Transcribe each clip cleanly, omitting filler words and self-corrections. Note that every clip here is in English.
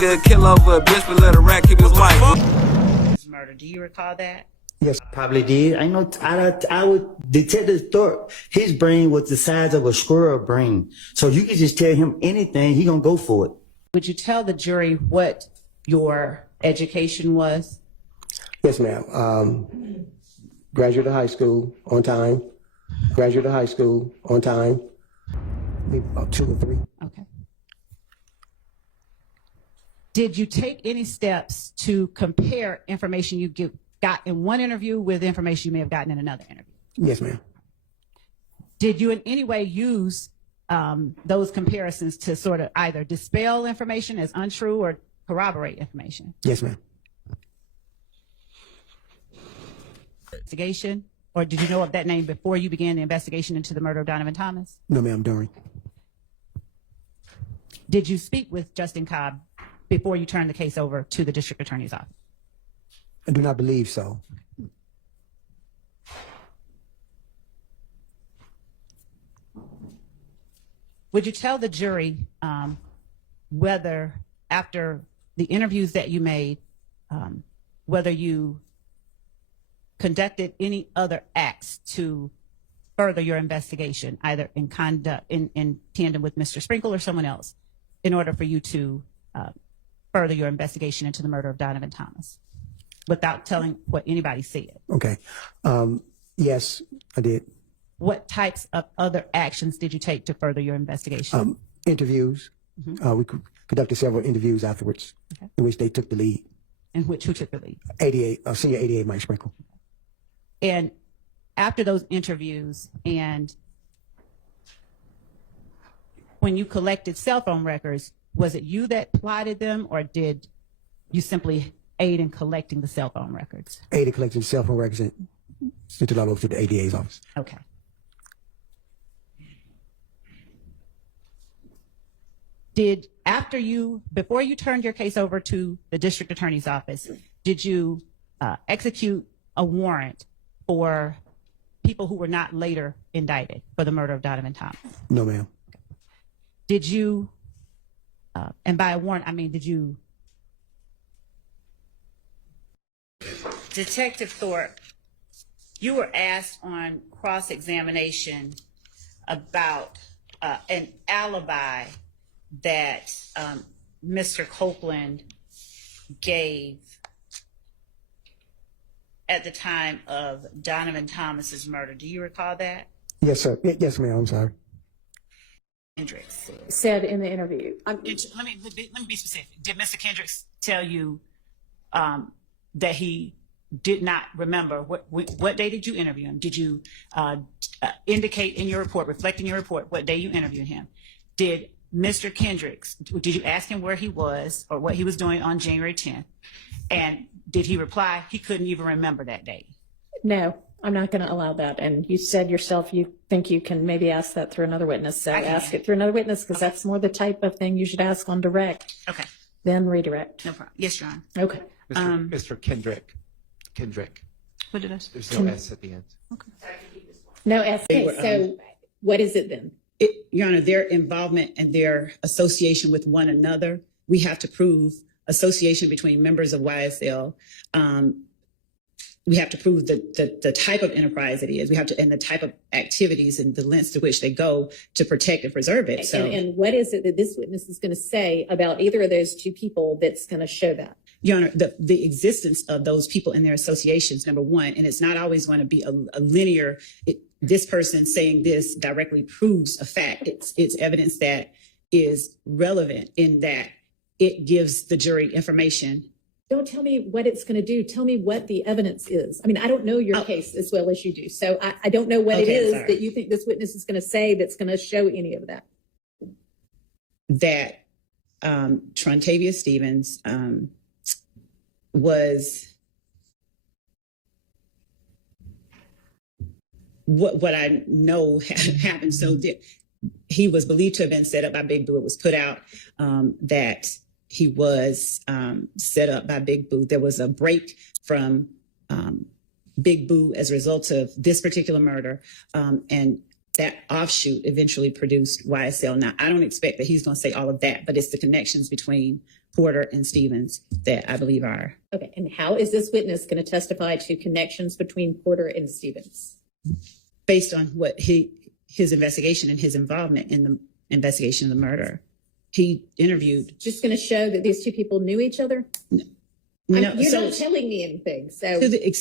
nigga kill over a bitch, but let a rat keep his wife. Murder. Do you recall that? Yes, probably did. I know. I would Detective Thorpe. His brain was the size of a squirrel brain, so you could just tell him anything, he gonna go for it. Would you tell the jury what your education was? Yes, ma'am. Graduate of high school on time. Graduate of high school on time. Maybe about 2 or 3. Okay. Did you take any steps to compare information you got in one interview with information you may have gotten in another interview? Yes, ma'am. Did you in any way use those comparisons to sort of either dispel information as untrue or corroborate information? Yes, ma'am. Investigation, or did you know of that name before you began the investigation into the murder of Donovan Thomas? No, ma'am, during. Did you speak with Justin Cobb before you turned the case over to the district attorney's office? I do not believe so. Would you tell the jury whether, after the interviews that you made, whether you conducted any other acts to further your investigation, either in tandem with Mr. Sprinkle or someone else, in order for you to further your investigation into the murder of Donovan Thomas, without telling what anybody said? Okay. Yes, I did. What types of other actions did you take to further your investigation? Interviews. We conducted several interviews afterwards, okay, in which they took the lead. And who took the lead? Senior 88 Mike Sprinkle. And after those interviews, and when you collected cell phone records, was it you that plotted them, or did you simply aid in collecting the cell phone records? Aid in collecting cell phone records and sent it all over to the ADA's office. Okay. Before you turned your case over to the district attorney's office, did you execute a warrant for people who were not later indicted for the murder of Donovan Thomas? No, ma'am. Okay. Did you, and by a warrant, I mean, did you? Detective Thorpe, you were asked on cross-examination about an alibi that Mr. Copeland gave at the time of Donovan Thomas's murder. Do you recall that? Yes, sir. Yes, ma'am. I'm sorry. Kendricks said in the interview. Let me be specific. Did Mr. Kendricks tell you that he did not remember what day did you interview him? Did you indicate in your report, reflect in your report, what day you interviewed him? Did Mr. Kendricks, did you ask him where he was or what he was doing on January 10th? And did he reply he couldn't even remember that day? No, I'm not going to allow that. And you said yourself you think you can maybe ask that through another witness. So ask it through another witness, because that's more the type of thing you should ask on direct. Okay. Then redirect. No problem. Yes, Your Honor. Okay. Mr. Kendrick. What did I say? There's no S at the end. Okay. No S. Okay, so what is it then? Your Honor, their involvement and their association with one another, we have to prove association between members of YSL. We have to prove the type of enterprise it is. We have to, and the type of activities and the lengths to which they go to protect and preserve it. So, and what is it that this witness is going to say about either of those two people that's going to show that? Your Honor, the existence of those people and their associations, number one, and it's not always going to be a linear, this person saying this directly proves a fact. It's evidence that is relevant in that it gives the jury information. Don't tell me what it's going to do. Tell me what the evidence is. I mean, I don't know your case as well as you do. So I don't know what it is that you think this witness is going to say that's going to show any of that. That Trontavious Stevens was what I know happened. So he was believed to have been set up by Big Boo. It was put out that he was set up by Big Boo. There was a break from Big Boo as a result of this particular murder. And that offshoot eventually produced YSL. Now, I don't expect that he's going to say all of that, but it's the connections between Porter and Stevens that I believe are. Okay, and how is this witness going to testify to connections between Porter and Stevens? Based on what his investigation and his involvement in the investigation of the murder. He interviewed. Just going to show that these two people knew each other? No, You're so not telling me anything. So, to the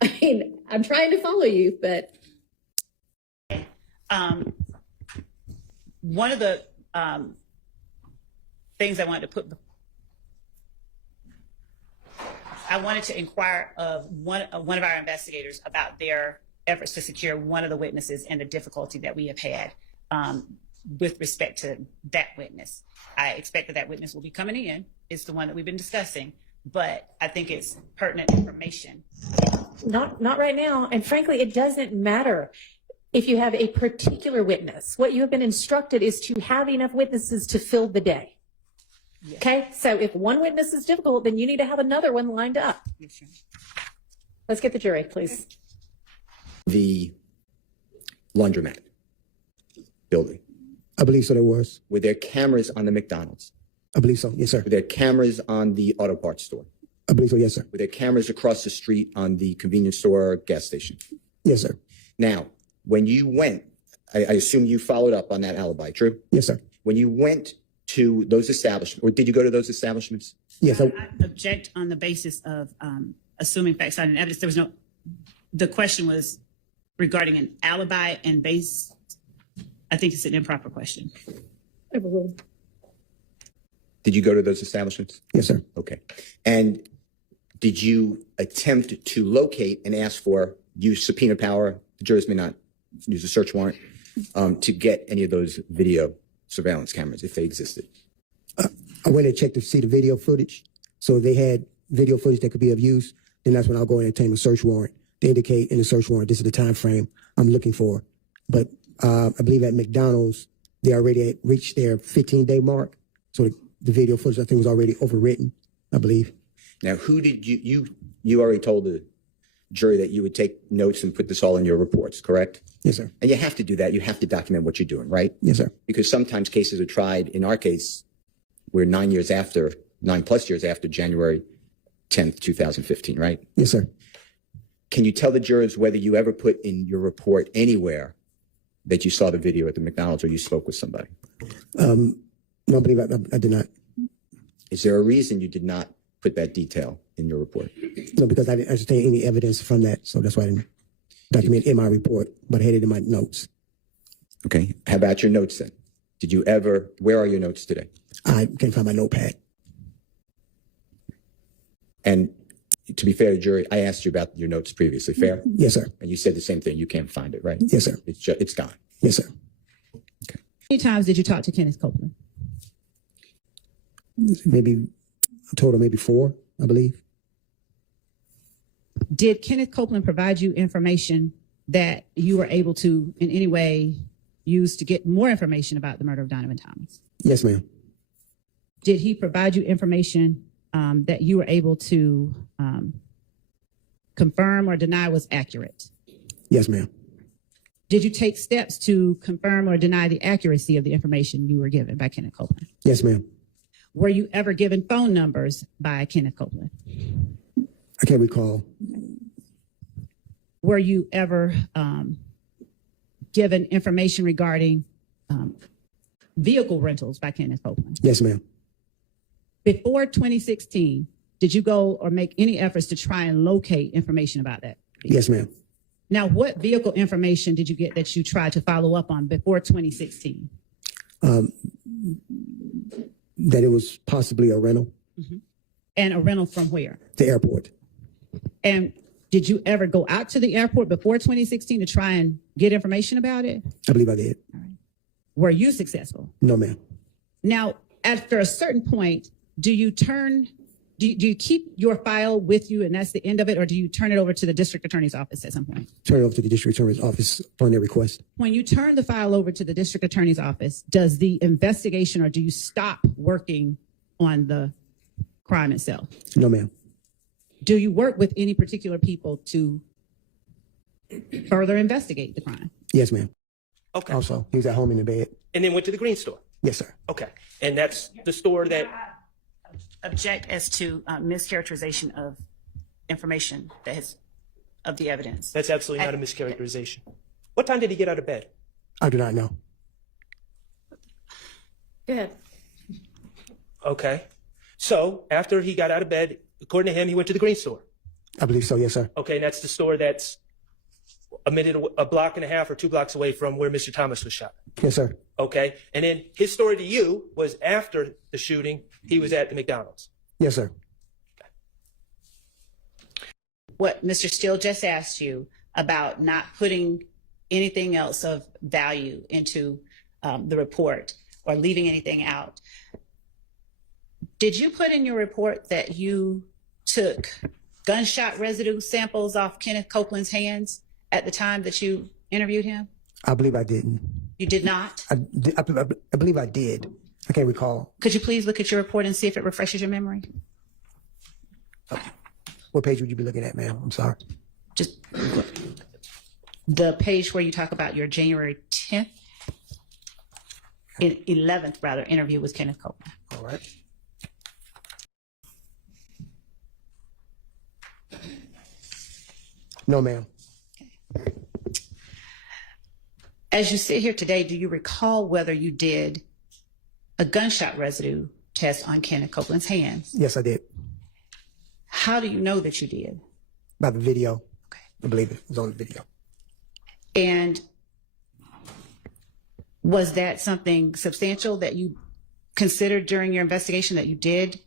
I mean, I'm trying to follow you, but. One of the things I wanted to inquire of one of our investigators about their efforts to secure one of the witnesses and the difficulty that we have had with respect to that witness. I expect that witness will be coming in. It's the one that we've been discussing, but I think it's pertinent information. Not right now. And frankly, it doesn't matter if you have a particular witness. What you have been instructed is to have enough witnesses to fill the day. Yes. Okay, so if one witness is difficult, then you need to have another one lined up. Yes, sir. Let's get the jury, please. The laundromat building. I believe so. There was. Were there cameras on the McDonald's? I believe so. Yes, sir. Were there cameras on the auto parts store? I believe so. Yes, sir. Were there cameras across the street on the convenience store gas station? Yes, sir. Now, when you went, I assume you followed up on that alibi, true? Yes, sir. When you went to those establishments, or did you go to those establishments? Yes. I object on the basis of assuming facts and evidence. There was no. The question was regarding an alibi and base. I think it's an improper question. Overruled. Did you go to those establishments? Yes, sir. Okay. And did you attempt to locate and ask for, use subpoena power, the jurors may not use a search warrant, to get any of those video surveillance cameras if they existed? I went and checked to see the video footage. So if they had video footage that could be of use, then that's when I'll go and obtain a search warrant. They indicate in the search warrant, this is the time frame I'm looking for. But I believe at McDonald's, they already had reached their 15-day mark. So the video footage, I think, was already overwritten, I believe. Now, who did you already told the jury that you would take notes and put this all in your reports, correct? Yes, sir. And you have to do that. You have to document what you're doing, right? Yes, sir. Because sometimes cases are tried. In our case, we're 9+ years after January 10th, 2015, right? Yes, sir. Can you tell the jurors whether you ever put in your report anywhere that you saw the video at the McDonald's or you spoke with somebody? No, I believe I did not. Is there a reason you did not put that detail in your report? No, because I didn't understand any evidence from that. So that's why I didn't document it in my report, but I had it in my notes. Okay. How about your notes then? Where are your notes today? I can't find my notepad. And to be fair to the jury, I asked you about your notes previously, fair? Yes, sir. And you said the same thing. You can't find it, right? Yes, sir. It's gone. Yes, sir. How many times did you talk to Kenneth Copeland? Maybe a total, maybe 4, I believe. Did Kenneth Copeland provide you information that you were able to in any way use to get more information about the murder of Donovan Thomas? Yes, ma'am. Did he provide you information that you were able to confirm or deny was accurate? Yes, ma'am. Did you take steps to confirm or deny the accuracy of the information you were given by Kenneth Copeland? Yes, ma'am. Were you ever given phone numbers by Kenneth Copeland? I can't recall. Were you ever given information regarding vehicle rentals by Kenneth Copeland? Yes, ma'am. Before 2016, did you go or make any efforts to try and locate information about that? Yes, ma'am. Now, what vehicle information did you get that you tried to follow up on before 2016? That it was possibly a rental. Mm-hmm. And a rental from where? The airport. And did you ever go out to the airport before 2016 to try and get information about it? I believe I did. All right. Were you successful? No, ma'am. Now, after a certain point, do you keep your file with you and that's the end of it, or do you turn it over to the district attorney's office at some point? Turn it over to the district attorney's office upon their request. When you turn the file over to the district attorney's office, does the investigation or do you stop working on the crime itself? No, ma'am. Do you work with any particular people to further investigate the crime? Yes, ma'am. Okay. Also, he was at home in the bed. And then went to the green store. Yes, sir. Okay. And that's the store that object as to mischaracterization of information of the evidence. That's absolutely not a mischaracterization. What time did he get out of bed? I do not know. Good. Okay. So after he got out of bed, according to him, he went to the green store. I believe so, yes, sir. Okay, and that's the store that's a block and a half or 2 blocks away from where Mr. Thomas was shot. Yes, sir. Okay, and then his story to you was after the shooting, he was at the McDonald's. Yes, sir. What Mr. Steele just asked you about not putting anything else of value into the report or leaving anything out. Did you put in your report that you took gunshot residue samples off Kenneth Copeland's hands at the time that you interviewed him? I believe I didn't. You did not? I believe I did. I can't recall. Could you please look at your report and see if it refreshes your memory? What page would you be looking at, ma'am? I'm sorry. Just the page where you talk about your January 10th, 11th rather, interview with Kenneth Copeland. All right. No, ma'am. As you sit here today, do you recall whether you did a gunshot residue test on Kenneth Copeland's hands? Yes, I did. How do you know that you did? By the video. Okay. I believe it was on the video. And was that something substantial that you considered during your investigation that you did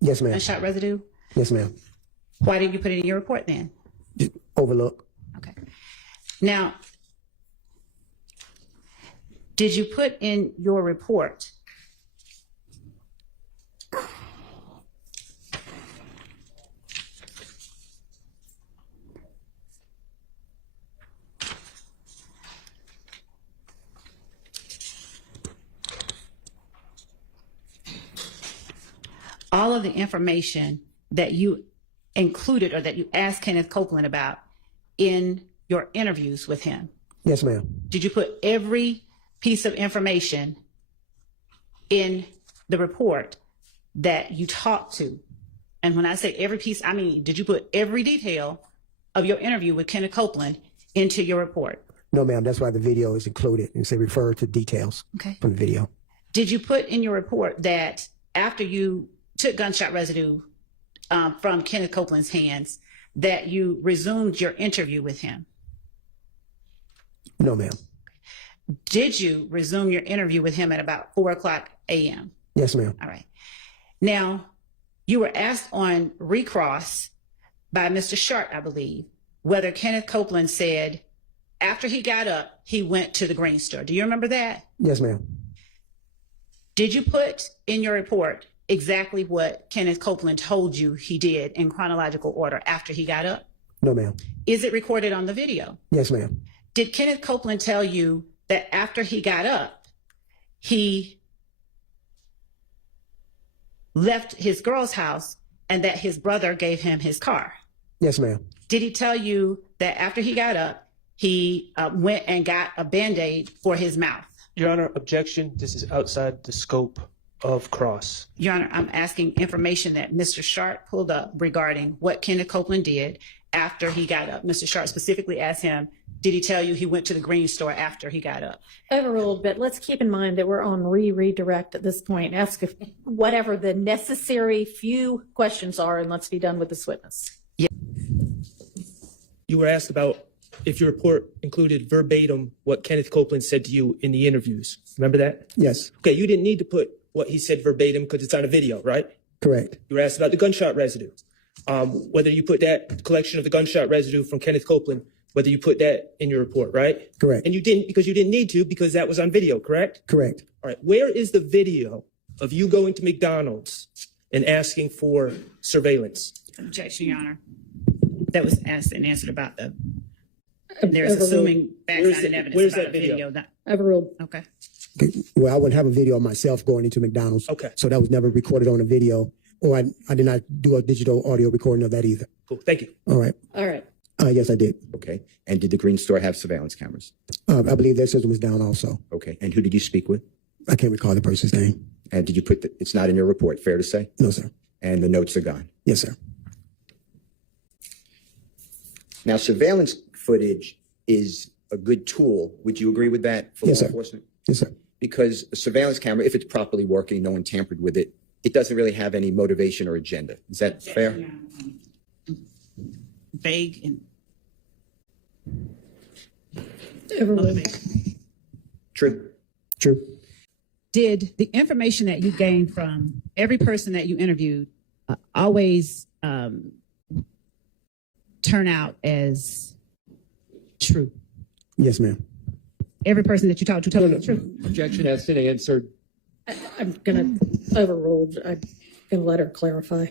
Yes, ma'am. gunshot residue? Yes, ma'am. Why didn't you put it in your report then? Just overlook. Okay. Now, did you put in your report all of the information that you included or that you asked Kenneth Copeland about in your interviews with him? Yes, ma'am. Did you put every piece of information in the report that you talked to? And when I say every piece, I mean, did you put every detail of your interview with Kenneth Copeland into your report? No, ma'am. That's why the video is included and say refer to details from the video. Did you put in your report that after you took gunshot residue from Kenneth Copeland's hands, that you resumed your interview with him? No, ma'am. Did you resume your interview with him at about 4:00 a.m.? Yes, ma'am. All right. Now, you were asked on recross by Mr. Sharp, I believe, whether Kenneth Copeland said after he got up, he went to the green store. Do you remember that? Yes, ma'am. Did you put in your report exactly what Kenneth Copeland told you he did in chronological order after he got up? No, ma'am. Is it recorded on the video? Yes, ma'am. Did Kenneth Copeland tell you that after he got up, he left his girl's house and that his brother gave him his car? Yes, ma'am. Did he tell you that after he got up, he went and got a Band-Aid for his mouth? Your Honor, objection. This is outside the scope of cross. Your Honor, I'm asking information that Mr. Sharp pulled up regarding what Kenneth Copeland did after he got up. Mr. Sharp specifically asked him, did he tell you he went to the green store after he got up? Overruled, but let's keep in mind that we're on redirect at this point. Ask if whatever the necessary few questions are, and let's be done with this witness. You were asked about if your report included verbatim what Kenneth Copeland said to you in the interviews. Remember that? Yes. Okay, you didn't need to put what he said verbatim because it's on a video, right? Correct. You were asked about the gunshot residue. Whether you put that collection of the gunshot residue from Kenneth Copeland, whether you put that in your report, right? Correct. And you didn't because you didn't need to because that was on video, correct? Correct. All right. Where is the video of you going to McDonald's and asking for surveillance? Objection, Your Honor. That was asked and answered about the, there's assuming background and evidence where's about that a video? video. Overruled. Okay. Well, I wouldn't have a video of myself going into McDonald's. Okay. So that was never recorded on a video, or I did not do a digital audio recording of that either. Cool. Thank you. All right. All right. Yes, I did. Okay. And did the green store have surveillance cameras? I believe their system was down also. Okay. And who did you speak with? I can't recall the person's name. And did you put it's not in your report, fair to say? No, sir. and the notes are gone. Yes, sir. Now, surveillance footage is a good tool. Would you agree with that for Yes, law sir. enforcement? Yes, sir. Because a surveillance camera, if it's properly working, no one tampered with it, it doesn't really have any motivation or agenda. Is that fair? Vague and Overruled. True. True. did the information that you gained from every person that you interviewed always turn out as true? Yes, ma'am. Every person that you talked to told you the truth? Objection has been answered. I'm going to overrule. I'm going to let her clarify.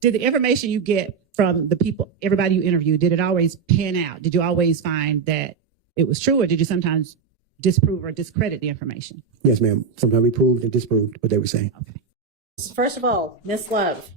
Did the information you get from the people, everybody you interviewed, did it always pan out? Did you always find that it was true, or did you sometimes disprove or discredit the information? Yes, ma'am. Sometimes we proved and disproved what they were saying. Okay. First of all, Miss Love,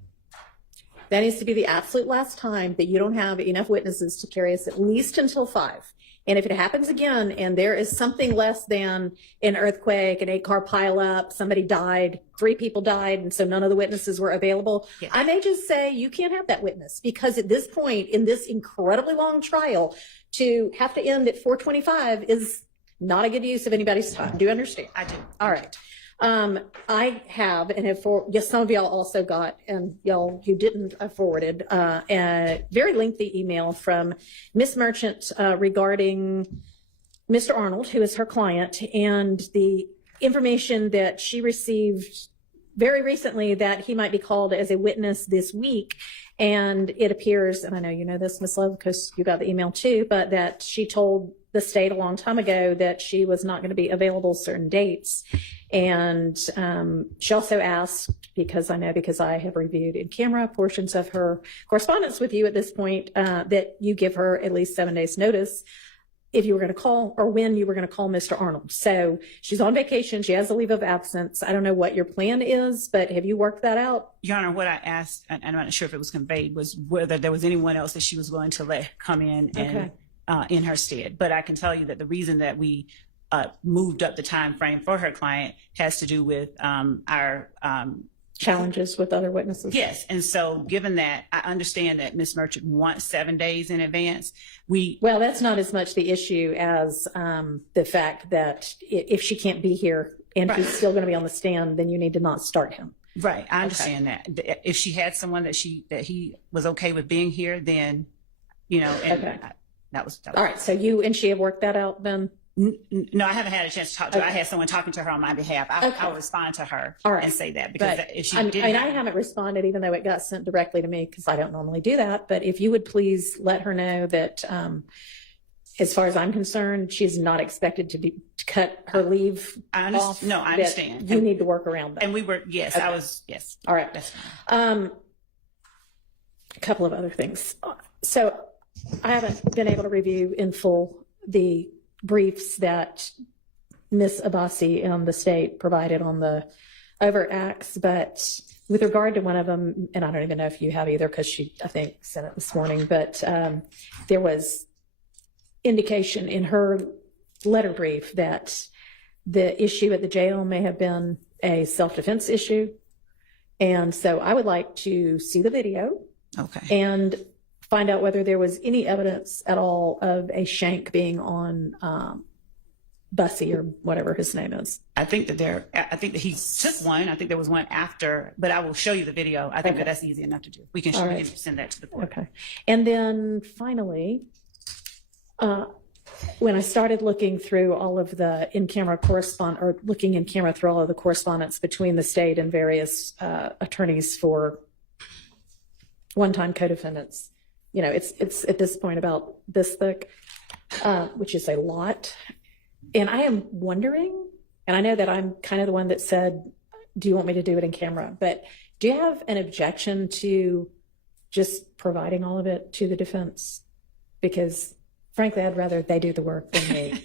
that needs to be the absolute last time that you don't have enough witnesses to carry us at least until 5. And if it happens again and there is something less than an earthquake, an 8-car pileup, somebody died, 3 people died, and so none of the witnesses were available, Yeah. I may just say you can't have that witness, because at this point in this incredibly long trial, to have to end at 4:25 is not a good use of anybody's time. Do you understand? I do. All right. I have, and have yes, some of y'all also got, and y'all who didn't, forwarded a very lengthy email from Miss Merchant regarding Mr. Arnold, who is her client, and the information that she received very recently that he might be called as a witness this week. And it appears, and I know you know this, Miss Love, because you got the email too, but that she told the state a long time ago that she was not going to be available certain dates. And she also asked, because I have reviewed in camera portions of her correspondence with you at this point, that you give her at least 7 days notice if you were going to call, or when you were going to call Mr. Arnold. So she's on vacation. She has a leave of absence. I don't know what your plan is, but have you worked that out? Your Honor, what I asked, and I'm not sure if it was conveyed, was whether there was anyone else that she was willing to let come in and in her stead. But I can tell you that the reason that we moved up the time frame for her client has to do with our Challenges with other witnesses? yes. And so given that, I understand that Ms. Merchant wants 7 days in advance. Well, that's not as much the issue as the fact that if she can't be here and he's still going to be on the stand, then you need to not start him. Right. I understand that. If she had someone that he was okay with being here, then, you know, and that was All right. So you and she have worked that out then? No, I haven't had a chance to talk to her. I had someone talking to her on my behalf. I'll respond to her and say that, because But if she I didn't, haven't responded, even though it got sent directly to me, because I don't normally do that. But if you would please let her know that, as far as I'm concerned, she's not expected to cut her leave off. No, I that understand. You need to work around that. And we were, yes, I was, yes. All right. That's fine. A couple of other things. So I haven't been able to review in full the briefs that Ms. Abbasi and the state provided on the overt acts, but with regard to one of them, and I don't even know if you have either, because she, I think, sent it this morning, but there was indication in her letter brief that the issue at the jail may have been a self-defense issue. And so I would like to see the video Okay. and find out whether there was any evidence at all of a shank being on Bussy, or whatever his name is. I think that he took one. I think there was one after, but I will show you the video. I think that that's easy enough to do. We can send that to the court. Okay. And then finally, when I started looking through all of the in-camera looking in camera through all of the correspondence between the state and various attorneys for one-time co-defendants, you know, it's at this point about this thick, which is a lot. And I am wondering, and I know that I'm kind of the one that said, do you want me to do it in camera? But do you have an objection to just providing all of it to the defense? Because frankly, I'd rather they do the work than me.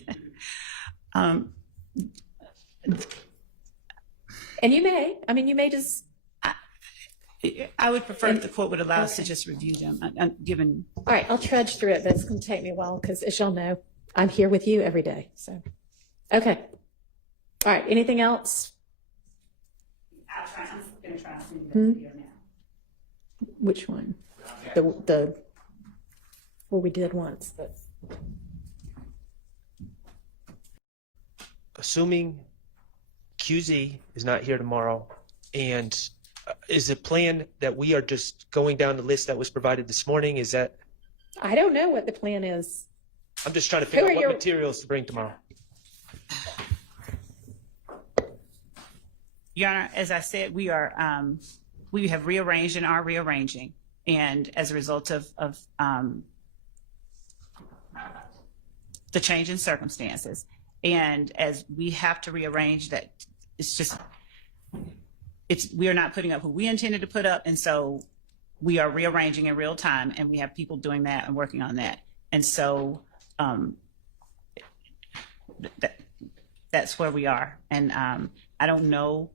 And you may just. I would prefer if the court would allow us to just review them, given. All right, I'll trudge through it, but it's going to take me a while, because as y'all know, I'm here with you every day. So, okay. All right, anything else? I'll try. gonna try to send you that video now. Which one? The what we did once. Assuming QZ is not here tomorrow, and is the plan that we are just going down the list that was provided this morning? Is that, I don't know what the plan is. I'm just trying to figure Who out are what your- materials to bring tomorrow. Your Honor, as I said, we have rearranged and are rearranging. And as a result of the change in circumstances, and as we have to rearrange that, we are not putting up who we intended to put up. And so we are rearranging in real time, and we have people doing that and working on that. And so that's where we are. And I don't know.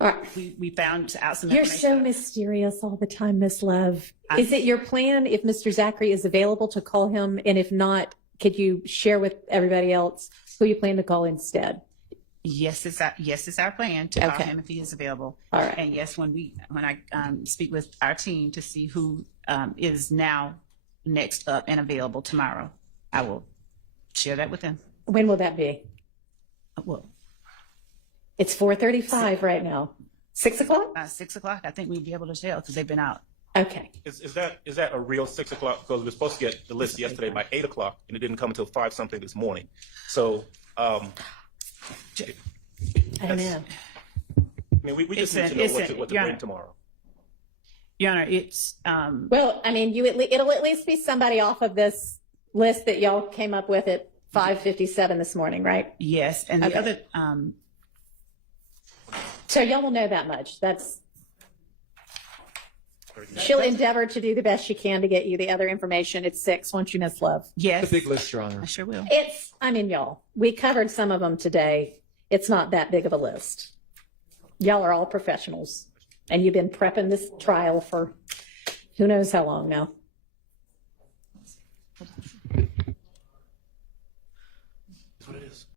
All right. We found out some You're information. so mysterious all the time, Miss Love. Is it your plan, if Mr. Zachary is available, to call him? And if not, could you share with everybody else who you plan to call instead? Yes, it's our plan to call Okay. him if he is available. All right. And yes, when I speak with our team to see who is now next up and available tomorrow, I will share that with them. When will that be? Well, It's 4:35 right now. 6 o'clock? 6 o'clock, I think we'll be able to tell because they've been out. Okay. Is that a real 6 o'clock? Because we were supposed to get the list yesterday by 8 o'clock, and it didn't come until 5 something this morning. So, I don't know. I mean, we just need to know what to yeah. bring tomorrow. Your Honor, it's Well, I mean, it'll at least be somebody off of this list that y'all came up with at 5:57 this morning, right? yes, and the Okay. other So y'all will know that much. She'll endeavor to do the best she can to get you the other information at 6 once you miss Love. yes, The big list, Your Honor. I sure will. Y'all, we covered some of them today. It's not that big of a list. Y'all are all professionals, and you've been prepping this trial for who knows how long now.